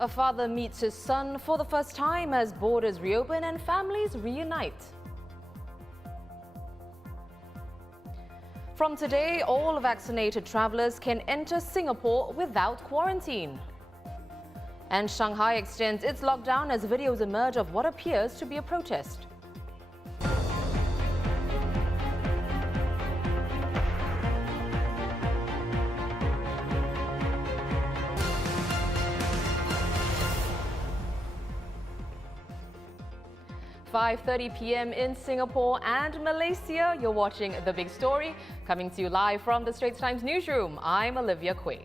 A father meets his son for the first time as borders reopen and families reunite. From today, all vaccinated travellers can enter Singapore without quarantine. And Shanghai extends its lockdown as videos emerge of what appears to be a protest. (5:30 p.m. in Singapore and Malaysia. You're watching The Big Story, coming to you live from the Straits Times newsroom. I'm Olivia Quay.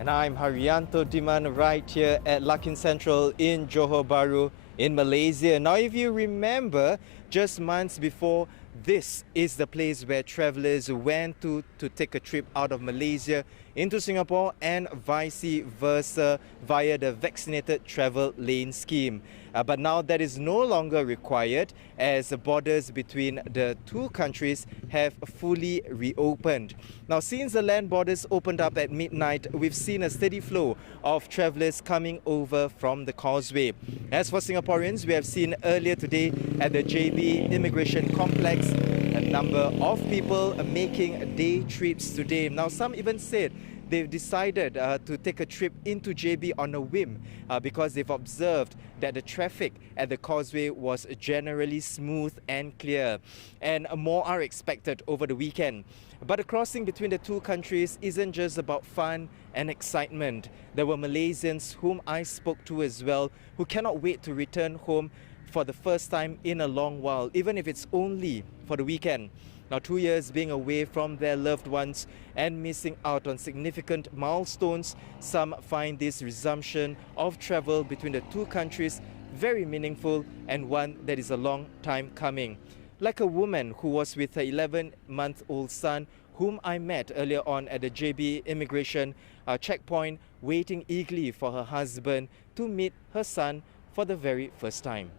And I'm Hairianto Diman right here at Larkin Central in Johor Baru in Malaysia. Now, if you remember, just months before, this is the place where travellers went to take a trip out of Malaysia into Singapore and vice versa via the vaccinated travel lane scheme. But now that is no longer required as the borders between the two countries have fully reopened. Now, since the land borders opened up at midnight, we've seen a steady flow of travellers coming over from the causeway. As for Singaporeans, we have seen earlier today at the JB Immigration Complex a number of people making day trips today. Now, some even said they've decided to take a trip into JB on a whim because they've observed that the traffic at the causeway was generally smooth and clear. And more are expected over the weekend. But the crossing between the two countries isn't just about fun and excitement. There were Malaysians whom I spoke to as well who cannot wait to return home for the first time in a long while, even if it's only for the weekend. Now, 2 years being away from their loved ones and missing out on significant milestones, some find this resumption of travel between the two countries very meaningful and one that is a long time coming. Like a woman who was with her 11-month-old son, whom I met earlier on at the JB immigration checkpoint, waiting eagerly for her husband to meet her son for the very first time.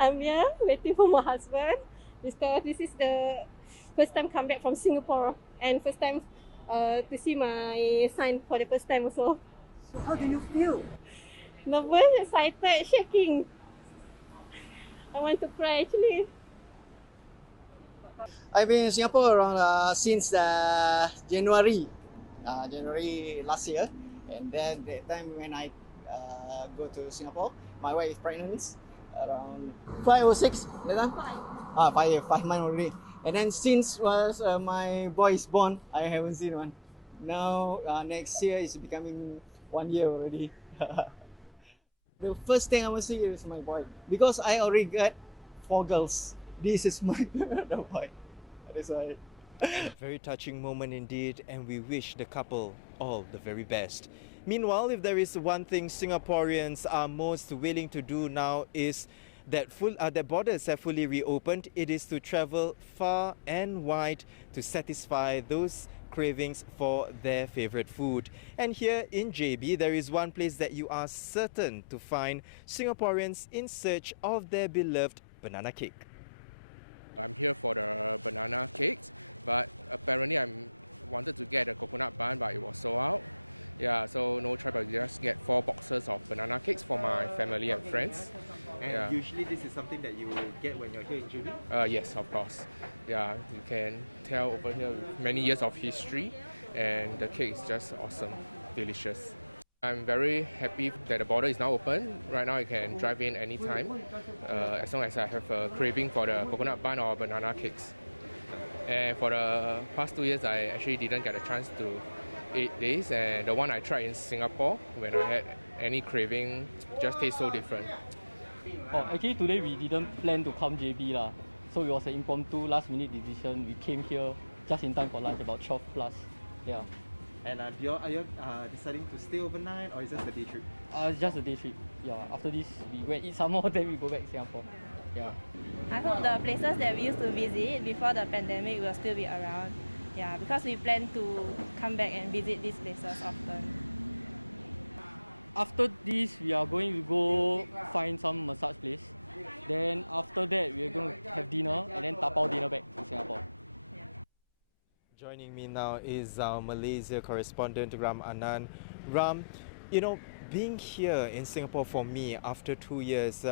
I'm here waiting for my husband because this is the first time come back from Singapore and first time to see my son for the first time also. So how do you feel? Nervous, excited, shaking. I want to cry actually. I've been in Singapore around since January last year, and then the time when I go to Singapore, my wife is pregnant. Around 5 or 6 that time? 5 months already. And then since my boy is born, I haven't seen one. Now next year is becoming 1 year already. The first thing I want to see is my boy because I already got 4 girls. This is my other boy. That's why. Very touching moment indeed, and we wish the couple all the very best. Meanwhile, if there is one thing Singaporeans are most willing to do now is that borders have fully reopened, it is to travel far and wide to satisfy those cravings for their favorite food. And here in JB, there is one place that you are certain to find Singaporeans in search of their beloved banana cake. I'm here for the banana cakes, but apparently I wanted to get a coconut bun, but it was sold out. Yeah, so no choice but just get 4 boxes of banana cakes for my family and friends. And usually this is something that you get when you're here in JB? Yes, of course. Yeah, you can tell over here many years of history, and the cake is just awesome, delicious. I'm very happy that the border is now open. Right now I can drive in anytime, as long as I have a craving for the coconut bun or banana cakes. And for the past 2 years, I actually didn't get a chance to eat this, and the one I tried in Singapore, when I had any craving, just tastes so different. Actually today we didn't plan to come JB lah. So it was an impromptu last minute decision. We came here just in time for lunch, about 12 plus. Yeah. And are you deciding to stay overnight or is this a day trip? It's just a day trip. Yeah. After this we go and eat some more, then we go back to Singapore. Yeah. I hope the places that we used to visit before the pandemic will still be around. Yeah, because we plan to come back and visit these places often. After this, we are going to go find some massage place. Then after that, we are going to have dinner and then tapao dinner back to Singapore. Joining me now is our Malaysia correspondent Ram Anand. Ram, you know, being here in Singapore for me after 2 years,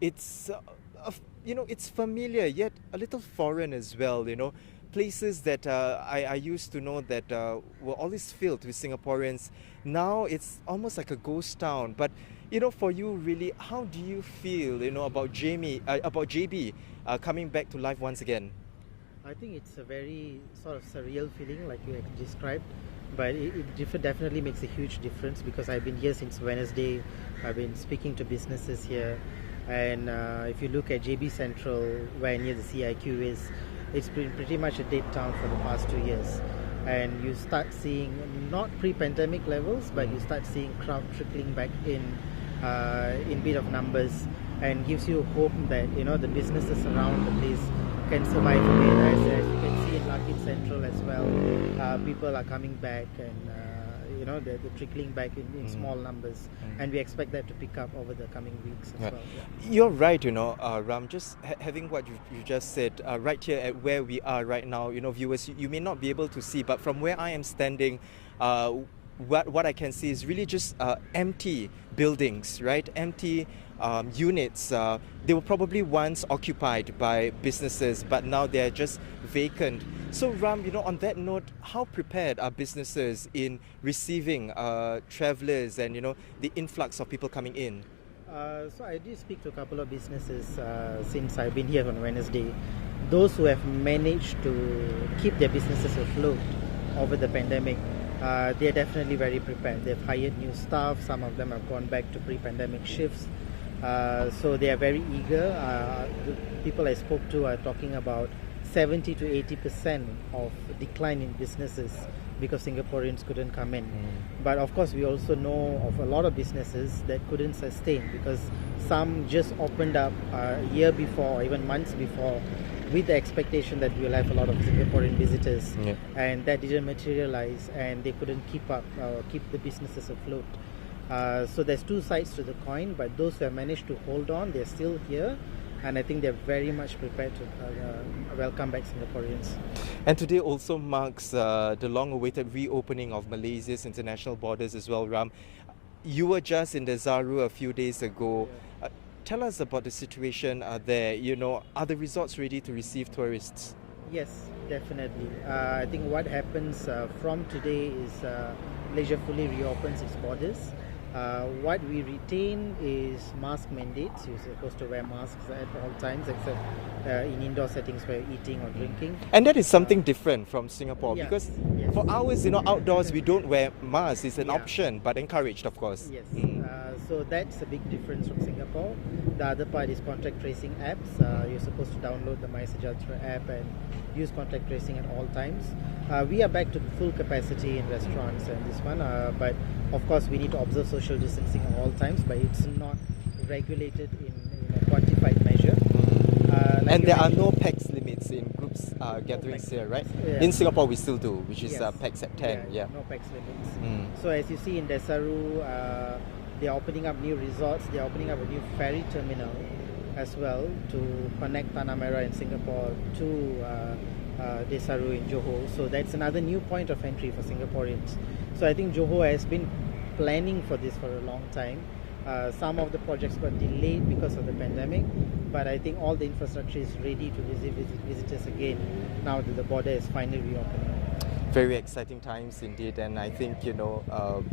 it's it's familiar yet a little foreign as well. You know, places that I used to know that were always filled with Singaporeans. Now it's almost like a ghost town. But you know, for you, really, how do you feel? You know, about JB coming back to life once again? I think it's a very sort of surreal feeling, like you described, but it definitely makes a huge difference because I've been here since Wednesday. I've been speaking to businesses here, and if you look at JB Central, where near the CIQ is, it's been pretty much a dead town for the past 2 years. And you start seeing not pre-pandemic levels, but you start seeing crowd trickling back in bit of numbers, and gives you hope that the businesses around the place can survive again. As you can see in Larkin Central as well, people are coming back, and they're trickling back in small numbers, and we expect that to pick up over the coming weeks as well. Yeah. You're right, Ram, just having what you just said right here at where we are right now, viewers, you may not be able to see, but from where I am standing, what I can see is really just empty buildings, right? Empty units. They were probably once occupied by businesses, but now they're just vacant. So Ram, on that note, how prepared are businesses in receiving travelers and the influx of people coming in? So I did speak to a couple of businesses since I've been here on Wednesday. Those who have managed to keep their businesses afloat over the pandemic, they're definitely very prepared. They've hired new staff. Some of them have gone back to pre-pandemic shifts. So they are very eager. The people I spoke to are talking about 70 to 80% of decline in businesses because Singaporeans couldn't come in. But of course, we also know of a lot of businesses that couldn't sustain because some just opened up a year before or even months before with the expectation that we'll have a lot of Singaporean visitors, and that didn't materialize, and they couldn't keep the businesses afloat. So there's two sides to the coin, but those who have managed to hold on, they're still here, and I think they're very much prepared to welcome back Singaporeans. And today also marks the long-awaited reopening of Malaysia's international borders as well, Ram. You were just in the Zaru a few days ago. Tell us about the situation there. Are the resorts ready to receive tourists? Yes, definitely. I think what happens from today is Malaysia fully reopens its borders. What we retain is mask mandates. You're supposed to wear masks at all times except in indoor settings where you're eating or drinking. And that is something different from Singapore because for ours, outdoors we don't wear masks. It's an option, but encouraged, of course. Yes. So that's a big difference from Singapore. The other part is contact tracing apps. You're supposed to download the MySejahtera app and use contact tracing at all times. We are back to full capacity in restaurants and this one, but of course we need to observe social distancing at all times, but it's not regulated in a quantified measure. And there are no PAX limits in groups gatherings here, right? Yeah. In Singapore we still do, which is PAX at 10. No PAX limits. So as you see in Desaru, they're opening up new resorts, they're opening up a new ferry terminal as well to connect Tanah Merah in Singapore to Desaru in Johor. So that's another new point of entry for Singaporeans. So I think Johor has been planning for this for a long time. Some of the projects got delayed because of the pandemic, but I think all the infrastructure is ready to receive visitors again now that the border is finally reopening. Very exciting times indeed, and I think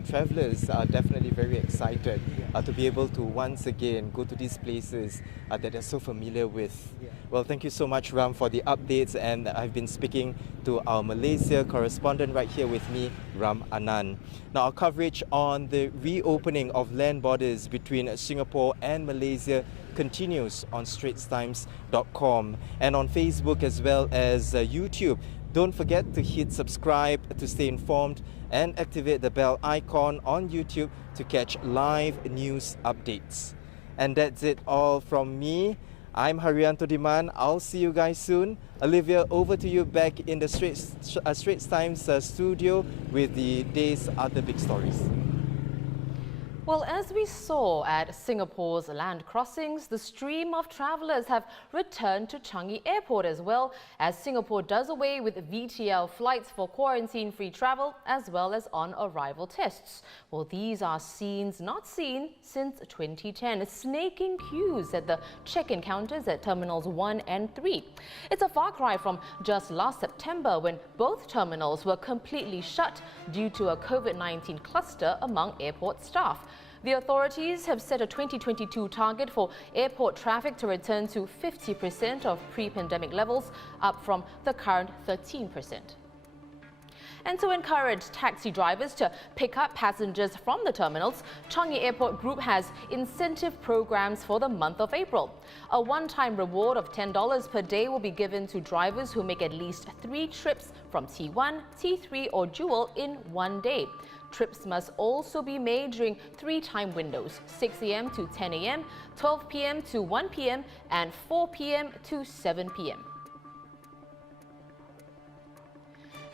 travelers are definitely very excited to be able to once again go to these places that they're so familiar with. Well, thank you so much, Ram, for the updates, and I've been speaking to our Malaysia correspondent right here with me, Ram Anand. Now, our coverage on the reopening of land borders between Singapore and Malaysia continues on straitstimes.com and on Facebook as well as YouTube. Don't forget to hit subscribe to stay informed and activate the bell icon on YouTube to catch live news updates. And that's it all from me. I'm Hairianto Diman. I'll see you guys soon. Olivia, over to you back in the Straits Times studio with the day's other big stories. Well, as we saw at Singapore's land crossings, the stream of travellers have returned to Changi Airport as well, as Singapore does away with VTL flights for quarantine-free travel as well as on-arrival tests. Well, these are scenes not seen since 2010, snaking queues at the check-in counters at Terminals 1 and 3. It's a far cry from just last September when both terminals were completely shut due to a COVID-19 cluster among airport staff. The authorities have set a 2022 target for airport traffic to return to 50% of pre-pandemic levels, up from the current 13%. And to encourage taxi drivers to pick up passengers from the terminals, Changi Airport Group has incentive programs for the month of April. A one-time reward of $10 per day will be given to drivers who make at least 3 trips from T1, T3 or Jewel in one day. Trips must also be made during 3 time windows: 6 a.m. to 10 a.m., 12 p.m. to 1 p.m. and 4 p.m. to 7 p.m.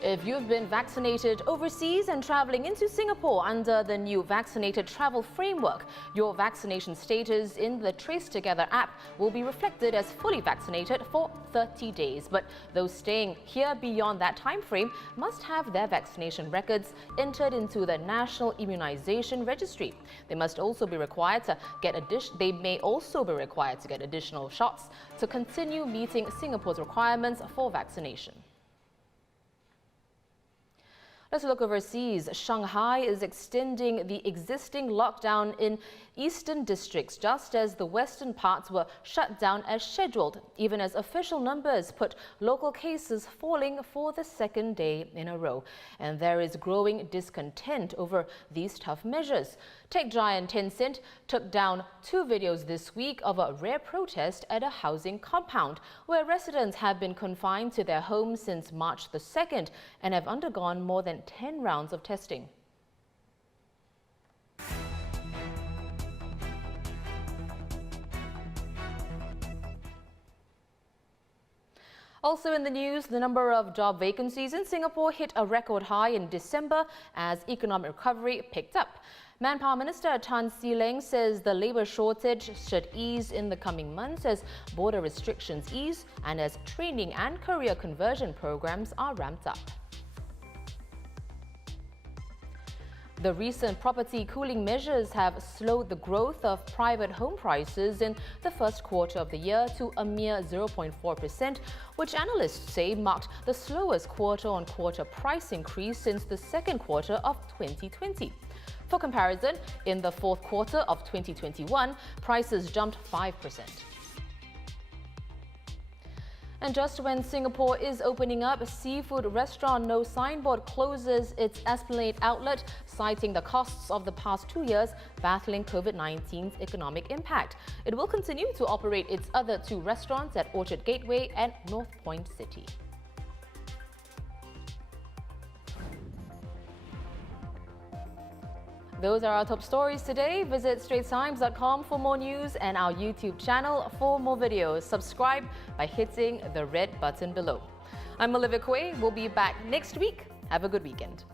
If you've been vaccinated overseas and travelling into Singapore under the new vaccinated travel framework, your vaccination status in the Trace Together app will be reflected as fully vaccinated for 30 days. But those staying here beyond that time frame must have their vaccination records entered into the National Immunisation Registry. They must also be required to get additional shots to continue meeting Singapore's requirements for vaccination. Let's look overseas. Shanghai is extending the existing lockdown in eastern districts just as the western parts were shut down as scheduled, even as official numbers put local cases falling for the second day in a row. And there is growing discontent over these tough measures. Tech giant Tencent took down 2 videos this week of a rare protest at a housing compound where residents have been confined to their homes since March the 2nd and have undergone more than 10 rounds of testing. Also in the news, the number of job vacancies in Singapore hit a record high in December as economic recovery picked up. Manpower Minister Tan See Leng says the labour shortage should ease in the coming months as border restrictions ease and as training and career conversion programs are ramped up. The recent property cooling measures have slowed the growth of private home prices in the first quarter of the year to a mere 0.4%, which analysts say marked the slowest quarter-on-quarter price increase since the second quarter of 2020. For comparison, in the fourth quarter of 2021, prices jumped 5%. And just when Singapore is opening up, seafood restaurant No Signboard closes its Esplanade outlet, citing the costs of the past 2 years battling COVID-19's economic impact. It will continue to operate its other 2 restaurants at Orchard Gateway and North Point City. Those are our top stories today. Visit straitstimes.com for more news and our YouTube channel for more videos. Subscribe by hitting the red button below. I'm Olivia Quay. We'll be back next week. Have a good weekend.